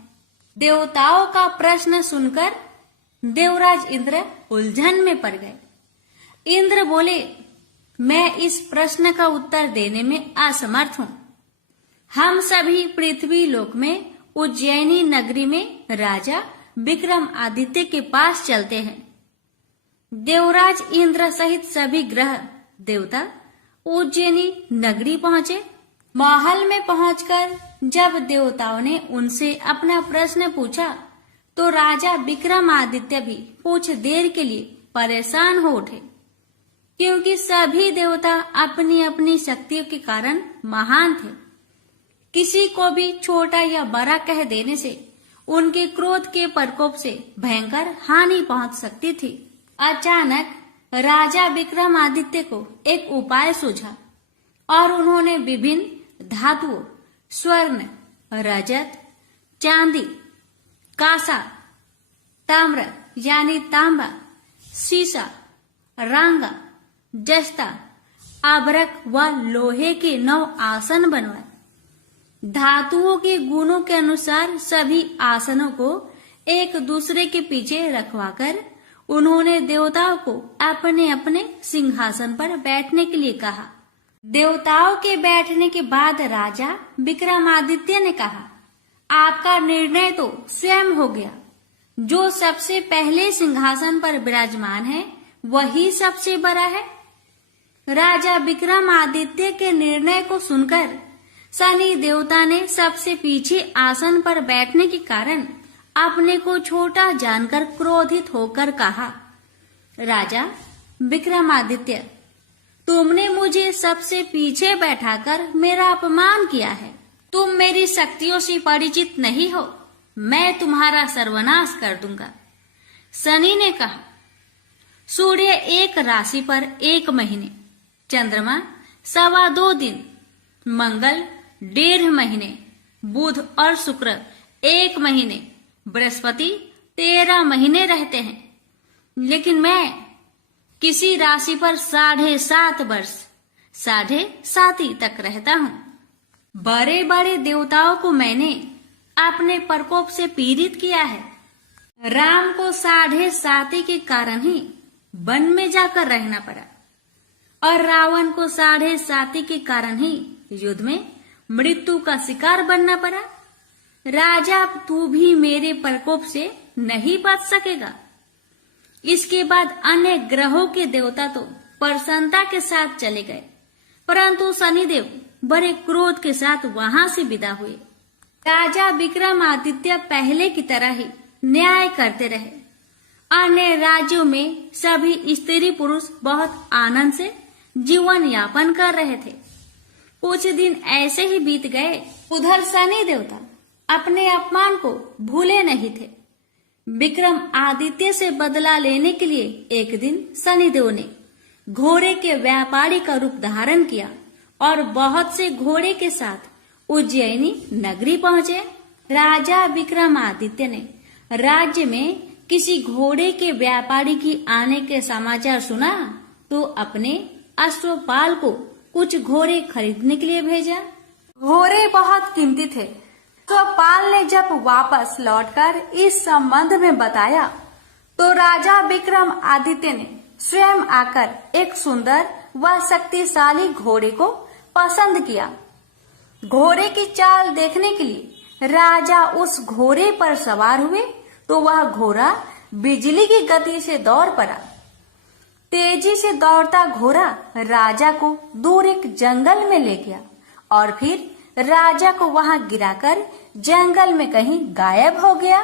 देवताओं का प्रश्न सुनकर देवराज इंद्र उलझन में पड़ गए। इंद्र बोले, मैं इस प्रश्न का उत्तर देने में असमर्थ हूँ। हम सभी पृथ्वी लोक में उज्जैनी नगरी में राजा विक्रमादित्य के पास चलते हैं। देवराज इंद्र सहित सभी ग्रह देवता उज्जैनी नगरी पहुंचे। महल में पहुंचकर जब देवताओं ने उनसे अपना प्रश्न पूछा तो राजा विक्रमादित्य भी कुछ देर के लिए परेशान हो उठे, क्योंकि सभी देवता अपनी अपनी शक्तियों के कारण महान थे। किसी को भी छोटा या बड़ा कह देने से उनके क्रोध के प्रकोप से भयंकर हानि पहुंच सकती थी। अचानक राजा विक्रमादित्य को एक उपाय सूझा और उन्होंने विभिन्न धातुओं स्वर्ण, रजत, चांदी, कांसा, ताम्र यानी तांबा, सीसा, रांगा, जस्ता, आभरक व लोहे के 9 आसन बनवाए। धातुओं के गुणों के अनुसार सभी आसनों को एक दूसरे के पीछे रखवाकर उन्होंने देवताओं को अपने अपने सिंहासन पर बैठने के लिए कहा। देवताओं के बैठने के बाद राजा विक्रमादित्य ने कहा, आपका निर्णय तो स्वयं हो गया। जो सबसे पहले सिंहासन पर विराजमान है वही सबसे बड़ा है। राजा विक्रमादित्य के निर्णय को सुनकर शनि देवता ने सबसे पीछे आसन पर बैठने के कारण अपने को छोटा जानकर क्रोधित होकर कहा, राजा विक्रमादित्य, तुमने मुझे सबसे पीछे बैठाकर मेरा अपमान किया है। तुम मेरी शक्तियों से परिचित नहीं हो। मैं तुम्हारा सर्वनाश कर दूंगा। शनि ने कहा, सूर्य एक राशि पर 1 महीने, चंद्रमा 2.25 दिन, मंगल 1.5 महीने, बुध और शुक्र 1 महीने, बृहस्पति 13 महीने रहते हैं, लेकिन मैं किसी राशि पर 7.5 वर्ष 7.5 तक रहता हूँ। बड़े बड़े देवताओं को मैंने अपने प्रकोप से पीड़ित किया है। राम को 7.5 के कारण ही वन में जाकर रहना पड़ा और रावण को 7.5 के कारण ही युद्ध में मृत्यु का शिकार बनना पड़ा। राजा, तू भी मेरे प्रकोप से नहीं बच सकेगा। इसके बाद अन्य ग्रहों के देवता तो प्रसन्नता के साथ चले गए, परंतु शनिदेव बड़े क्रोध के साथ वहां से विदा हुए। राजा विक्रमादित्य पहले की तरह ही न्याय करते रहे। अन्य राज्यों में सभी स्त्री पुरुष बहुत आनंद से जीवन यापन कर रहे थे। कुछ दिन ऐसे ही बीत गए। उधर शनि देवता अपने अपमान को भूले नहीं थे। विक्रम आदित्य से बदला लेने के लिए एक दिन शनिदेव ने घोड़े के व्यापारी का रूप धारण किया और बहुत से घोड़े के साथ उज्जैनी नगरी पहुंचे। राजा विक्रमादित्य ने राज्य में किसी घोड़े के व्यापारी की आने के समाचार सुना तो अपने अश्वपाल को कुछ घोड़े खरीदने के लिए भेजा। घोड़े बहुत कीमती थे। तो पाल ने जब वापस लौटकर इस संबंध में बताया तो राजा विक्रम आदित्य ने स्वयं आकर एक सुंदर व शक्तिशाली घोड़े को पसंद किया। घोड़े की चाल देखने के लिए राजा उस घोड़े पर सवार हुए तो वह घोड़ा बिजली की गति से दौड़ पड़ा। तेजी से दौड़ता घोड़ा राजा को दूर एक जंगल में ले गया और फिर राजा को वहां गिराकर जंगल में कहीं गायब हो गया।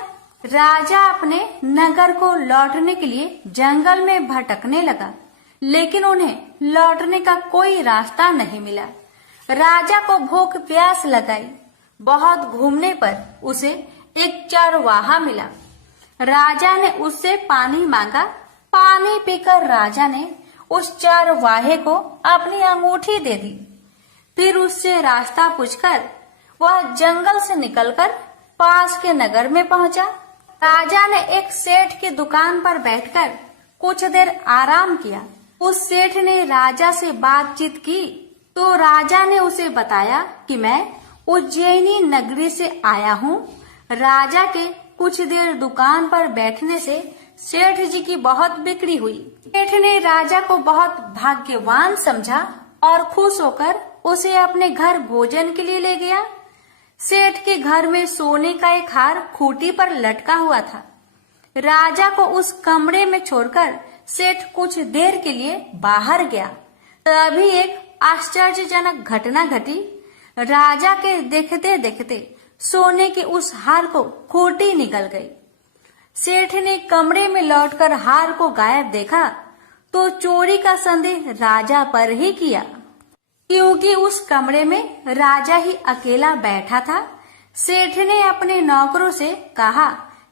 राजा अपने नगर को लौटने के लिए जंगल में भटकने लगा, लेकिन उन्हें लौटने का कोई रास्ता नहीं मिला। राजा को भूख प्यास लगाई। बहुत घूमने पर उसे एक चरवाहा मिला। राजा ने उससे पानी मांगा। पानी पीकर राजा ने उस चरवाहे को अपनी अंगूठी दे दी। फिर उससे रास्ता पूछकर वह जंगल से निकलकर पास के नगर में पहुंचा। राजा ने एक सेठ की दुकान पर बैठकर कुछ देर आराम किया। उस सेठ ने राजा से बातचीत की तो राजा ने उसे बताया कि मैं उज्जैनी नगरी से आया हूँ। राजा के कुछ देर दुकान पर बैठने से सेठ जी की बहुत बिक्री हुई। सेठ ने राजा को बहुत भाग्यवान समझा और खुश होकर उसे अपने घर भोजन के लिए ले गया। सेठ के घर में सोने का एक हार खूंटी पर लटका हुआ था। राजा को उस कमरे में छोड़कर सेठ कुछ देर के लिए बाहर गया। तभी एक आश्चर्यजनक घटना घटी। राजा के देखते देखते सोने के उस हार को खूंटी निकल गई। सेठ ने कमरे में लौटकर हार को गायब देखा तो चोरी का संदेह राजा पर ही किया, क्योंकि उस कमरे में राजा ही अकेला बैठा था। सेठ ने अपने नौकरों से कहा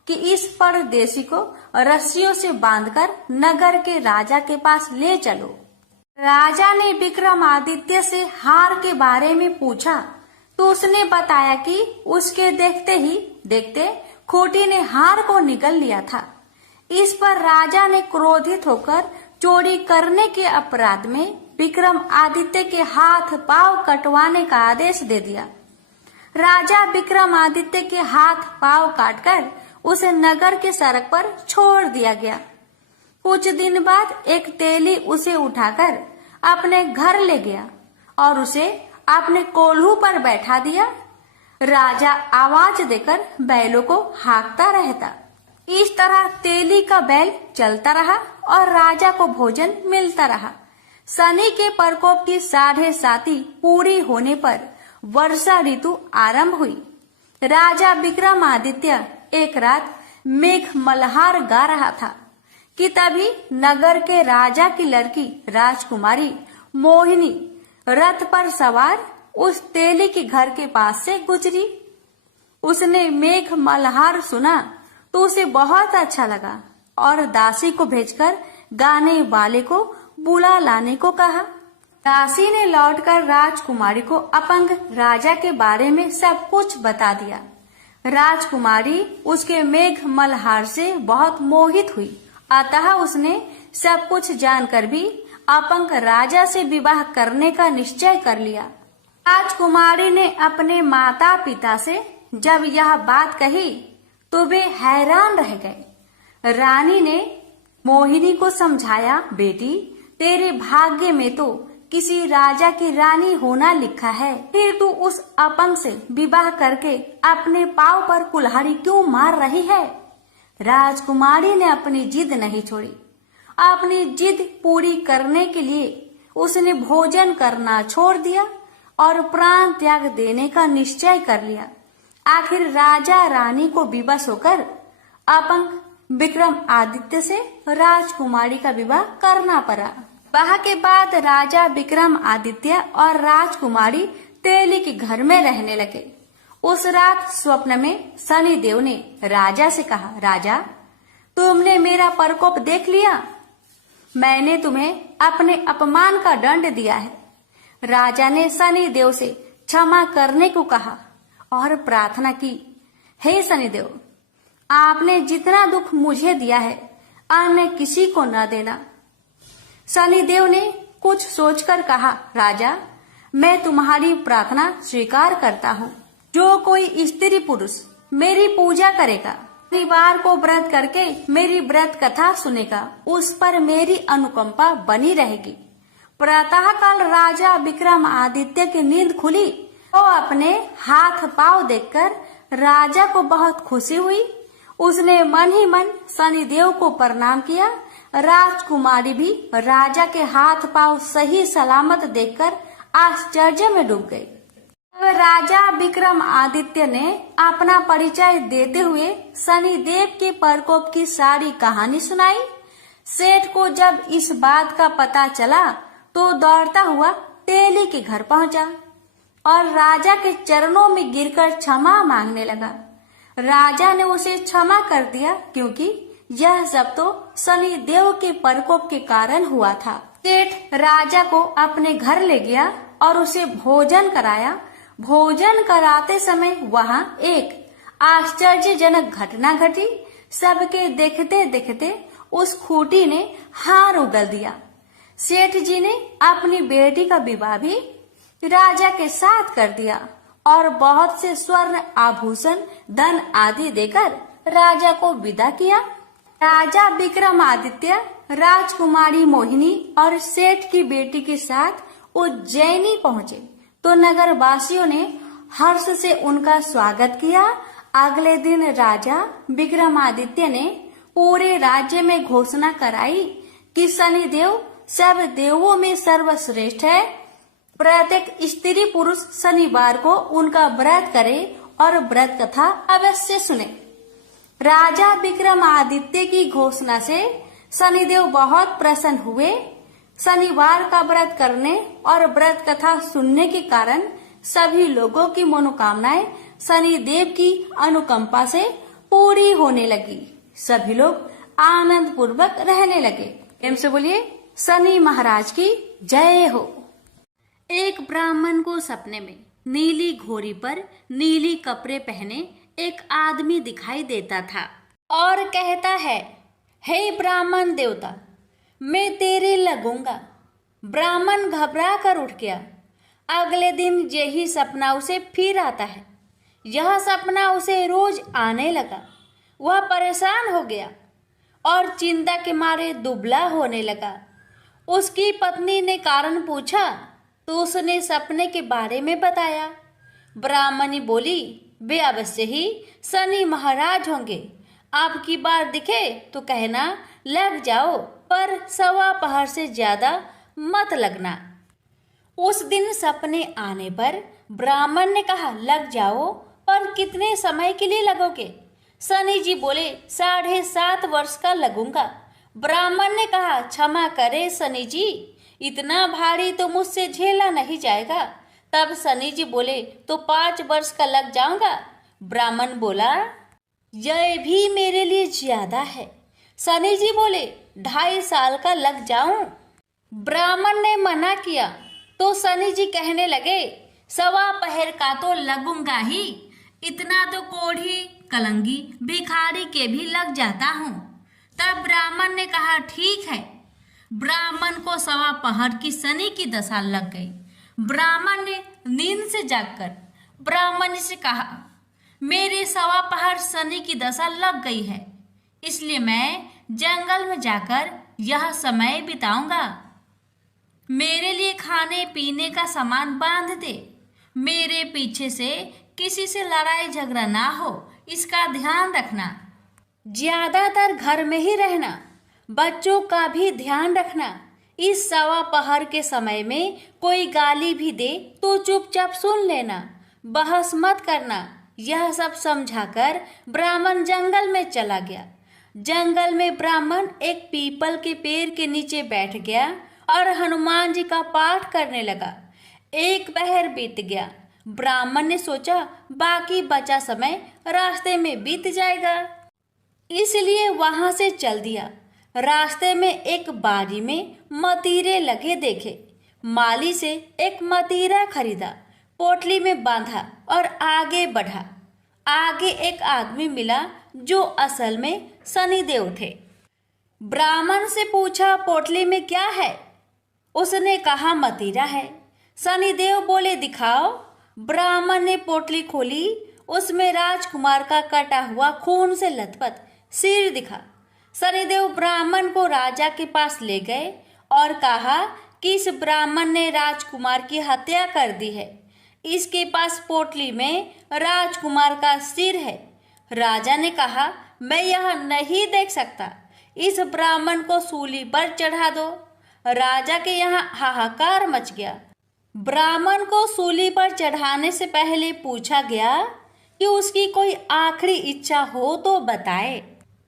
कि इस परदेशी को रस्सियों से बांधकर नगर के राजा के पास ले चलो। राजा ने विक्रमादित्य से हार के बारे में पूछा तो उसने बताया कि उसके देखते ही देखते खूंटी ने हार को निगल लिया था। इस पर राजा ने क्रोधित होकर चोरी करने के अपराध में विक्रमादित्य के हाथ पांव कटवाने का आदेश दे दिया। राजा विक्रमादित्य के हाथ पांव काटकर उसे नगर के सड़क पर छोड़ दिया गया। कुछ दिन बाद एक तेली उसे उठाकर अपने घर ले गया और उसे अपने कोल्हू पर बैठा दिया। राजा आवाज देकर बैलों को हाँकता रहता। इस तरह तेली का बैल चलता रहा और राजा को भोजन मिलता रहा। शनि के प्रकोप की 7.5 पूरी होने पर वर्षा ऋतु आरंभ हुई। राजा विक्रमादित्य एक रात मेघ मल्हार गा रहा था कि तभी नगर के राजा की लड़की राजकुमारी मोहिनी रथ पर सवार उस तेली के घर के पास से गुजरी। उसने मेघ मल्हार सुना तो उसे बहुत अच्छा लगा और दासी को भेजकर गाने वाले को बुला लाने को कहा। दासी ने लौटकर राजकुमारी को अपंग राजा के बारे में सब कुछ बता दिया। राजकुमारी उसके मेघ मल्हार से बहुत मोहित हुई, अतः उसने सब कुछ जानकर भी अपंग राजा से विवाह करने का निश्चय कर लिया। राजकुमारी ने अपने माता पिता से जब यह बात कही तो वे हैरान रह गए। रानी ने मोहिनी को समझाया, बेटी तेरे भाग्य में तो किसी राजा की रानी होना लिखा है, फिर तू उस अपंग से विवाह करके अपने पांव पर कुल्हाड़ी क्यों मार रही है। राजकुमारी ने अपनी जिद नहीं छोड़ी। अपनी जिद पूरी करने के लिए उसने भोजन करना छोड़ दिया और प्राण त्याग देने का निश्चय कर लिया। आखिर राजा रानी को विवश होकर अपंग विक्रमादित्य से राजकुमारी का विवाह करना पड़ा। विवाह के बाद राजा विक्रमादित्य और राजकुमारी तेली के घर में रहने लगे। उस रात स्वप्न में शनिदेव ने राजा से कहा, राजा तुमने मेरा प्रकोप देख लिया, मैंने तुम्हें अपने अपमान का दंड दिया है। राजा ने शनिदेव से क्षमा करने को कहा और प्रार्थना की, हे शनिदेव, आपने जितना दुख मुझे दिया है अन्य किसी को न देना। शनिदेव ने कुछ सोचकर कहा, राजा मैं तुम्हारी प्रार्थना स्वीकार करता हूँ। जो कोई स्त्री पुरुष मेरी पूजा करेगा, परिवार को व्रत करके मेरी व्रत कथा सुनेगा, उस पर मेरी अनुकंपा बनी रहेगी। प्रातः काल राजा विक्रमादित्य की नींद खुली तो अपने हाथ पांव देखकर राजा को बहुत खुशी हुई। उसने मन ही मन शनिदेव को प्रणाम किया। राजकुमारी भी राजा के हाथ पांव सही सलामत देखकर आश्चर्य में डूब गई। राजा विक्रमादित्य ने अपना परिचय देते हुए शनिदेव के प्रकोप की सारी कहानी सुनाई। सेठ को जब इस बात का पता चला तो दौड़ता हुआ तेली के घर पहुंचा और राजा के चरणों में गिरकर क्षमा मांगने लगा। राजा ने उसे क्षमा कर दिया क्योंकि यह सब तो शनिदेव के प्रकोप के कारण हुआ था। सेठ राजा को अपने घर ले गया और उसे भोजन कराया। भोजन कराते समय वहाँ एक आश्चर्यजनक घटना घटी। सबके देखते देखते उस खूंटी ने हार उगल दिया। सेठ जी ने अपनी बेटी का विवाह भी राजा के साथ कर दिया और बहुत से स्वर्ण आभूषण धन आदि देकर राजा को विदा किया। राजा विक्रमादित्य राजकुमारी मोहिनी और सेठ की बेटी के साथ उज्जैनी पहुँचे तो नगर वासियों ने हर्ष से उनका स्वागत किया। अगले दिन राजा विक्रमादित्य ने पूरे राज्य में घोषणा कराई कि शनिदेव सब देवों में सर्वश्रेष्ठ है। प्रत्येक स्त्री पुरुष शनिवार को उनका व्रत करे और व्रत कथा अवश्य सुने। राजा विक्रमादित्य की घोषणा से शनिदेव बहुत प्रसन्न हुए। शनिवार का व्रत करने और व्रत कथा सुनने के कारण सभी लोगों की मनोकामनाएं शनिदेव की अनुकंपा से पूरी होने लगी। सभी लोग आनंद पूर्वक रहने लगे। प्रेम से बोलिए शनि महाराज की जय हो। एक ब्राह्मण को सपने में नीली घोड़ी पर नीली कपड़े पहने एक आदमी दिखाई देता था और कहता है, हे ब्राह्मण देवता, मैं तेरे लगूंगा। ब्राह्मण घबरा कर उठ गया। अगले दिन यही सपना उसे फिर आता है। यह सपना उसे रोज आने लगा। वह परेशान हो गया और चिंता के मारे दुबला होने लगा। उसकी पत्नी ने कारण पूछा तो उसने सपने के बारे में बताया। ब्राह्मणी बोली, वे अवश्य ही शनि महाराज होंगे। आपकी बार दिखे तो कहना लग जाओ, पर सवा पहर से ज्यादा मत लगना। उस दिन सपने आने पर ब्राह्मण ने कहा, लग जाओ, पर कितने समय के लिए लगोगे? शनि जी बोले, 7.5 वर्ष का लगूंगा। ब्राह्मण ने कहा, क्षमा करे शनि जी, इतना भारी तो मुझसे झेला नहीं जाएगा। तब शनि जी बोले, तो 5 वर्ष का लग जाऊंगा। ब्राह्मण बोला, यह भी मेरे लिए ज्यादा है। शनि जी बोले, 2.5 साल का लग जाऊं। ब्राह्मण ने मना किया तो शनि जी कहने लगे, 1.25 पहर का तो लगूंगा ही, इतना तो कोढ़ी कलंगी भिखारी के भी लग जाता हूँ। तब ब्राह्मण ने कहा, ठीक है। ब्राह्मण को 1.25 पहर की शनि की दशा लग गई। ब्राह्मण ने नींद से जागकर ब्राह्मण से कहा, मेरे 1.25 पहर शनि की दशा लग गई है, इसलिए मैं जंगल में जाकर यह समय बिताऊंगा। मेरे लिए खाने पीने का सामान बांध दे। मेरे पीछे से किसी से लड़ाई झगड़ा ना हो, इसका ध्यान रखना। ज्यादातर घर में ही रहना, बच्चों का भी ध्यान रखना। इस 1.25 पहर के समय में कोई गाली भी दे तो चुपचाप सुन लेना, बहस मत करना। यह सब समझाकर ब्राह्मण जंगल में चला गया। जंगल में ब्राह्मण एक पीपल के पेड़ के नीचे बैठ गया और हनुमान जी का पाठ करने लगा। 1 पहर बीत गया। ब्राह्मण ने सोचा बाकी बचा समय रास्ते में बीत जाएगा, इसलिए वहां से चल दिया। रास्ते में एक बारी में मतीरे लगे देखे। माली से एक मतीरा खरीदा, पोटली में बांधा और आगे बढ़ा। आगे एक आदमी मिला जो असल में शनिदेव थे। ब्राह्मण से पूछा, पोटली में क्या है? उसने कहा, मतीरा है। शनिदेव बोले, दिखाओ। ब्राह्मण ने पोटली खोली। उसमें राजकुमार का कटा हुआ खून से लथपथ सिर दिखा। शनिदेव ब्राह्मण को राजा के पास ले गए और कहा कि इस ब्राह्मण ने राजकुमार की हत्या कर दी है। इसके पास पोटली में राजकुमार का सिर है। राजा ने कहा, मैं यह नहीं देख सकता, इस ब्राह्मण को सूली पर चढ़ा दो। राजा के यहाँ हाहाकार मच गया। ब्राह्मण को सूली पर चढ़ाने से पहले पूछा गया कि उसकी कोई आखिरी इच्छा हो तो बताए।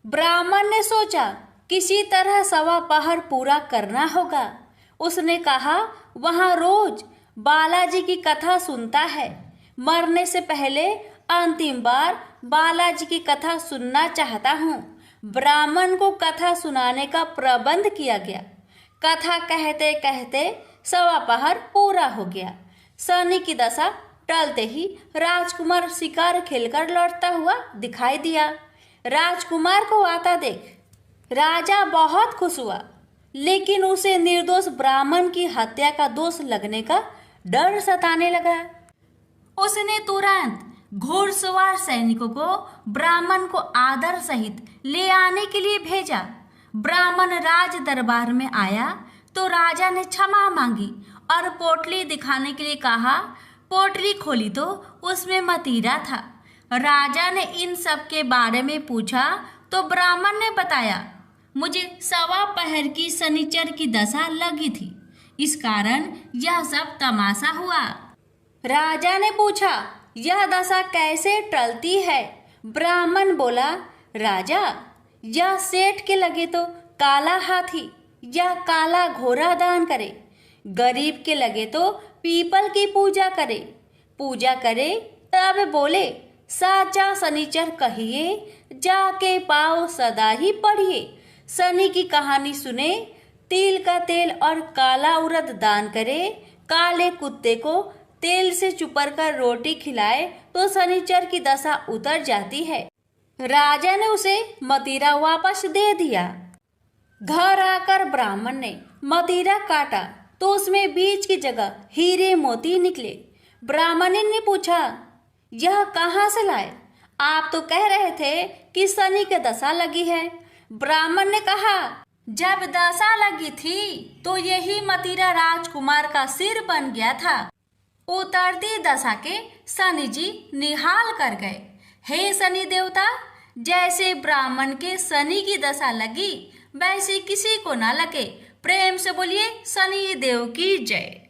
ब्राह्मण ने सोचा किसी तरह 1.25 पहर पूरा करना होगा। उसने कहा, वहाँ रोज बालाजी की कथा सुनता है। मरने से पहले अंतिम बार बालाजी की कथा सुनना चाहता हूँ। ब्राह्मण को कथा सुनाने का प्रबंध किया गया। कथा कहते कहते 1.25 पहर पूरा हो गया। शनि की दशा टलते ही राजकुमार शिकार खेलकर लौटता हुआ दिखाई दिया। राजकुमार को आता देख राजा बहुत खुश हुआ, लेकिन उसे निर्दोष ब्राह्मण की हत्या का दोष लगने का डर सताने लगा। उसने तुरंत घोड़सवार सैनिकों को ब्राह्मण को आदर सहित ले आने के लिए भेजा। ब्राह्मण राज दरबार में आया तो राजा ने क्षमा मांगी और पोटली दिखाने के लिए कहा। पोटली खोली तो उसमें मतीरा था। राजा ने इन सब के बारे में पूछा तो ब्राह्मण ने बताया, मुझे 1.25 पहर की शनिचर की दशा लगी थी, इस कारण यह सब तमाशा हुआ। राजा ने पूछा, यह दशा कैसे टलती है? ब्राह्मण बोला, राजा, यह सेठ के लगे तो काला हाथी या काला घोड़ा दान करे, गरीब के लगे तो पीपल की पूजा करे तब बोले, साचा शनिचर कहिए, जाके पाओ सदा ही पढ़िए। शनि की कहानी सुने, तिल का तेल और काला उड़द दान करे, काले कुत्ते को तेल से चुपर कर रोटी खिलाए तो शनिचर की दशा उतर जाती है। राजा ने उसे मतीरा वापस दे दिया। घर आकर ब्राह्मण ने मतीरा काटा तो उसमें बीज की जगह हीरे मोती निकले। ब्राह्मण ने पूछा, यह कहाँ से लाए? आप तो कह रहे थे कि शनि की दशा लगी है। ब्राह्मण ने कहा, जब दशा लगी थी तो यही मतीरा राजकुमार का सिर बन गया था। उतरती दशा के शनि जी निहाल कर गए। हे शनि देवता, जैसे ब्राह्मण के शनि की दशा लगी वैसे किसी को न लगे। प्रेम से बोलिए शनि देव की जय।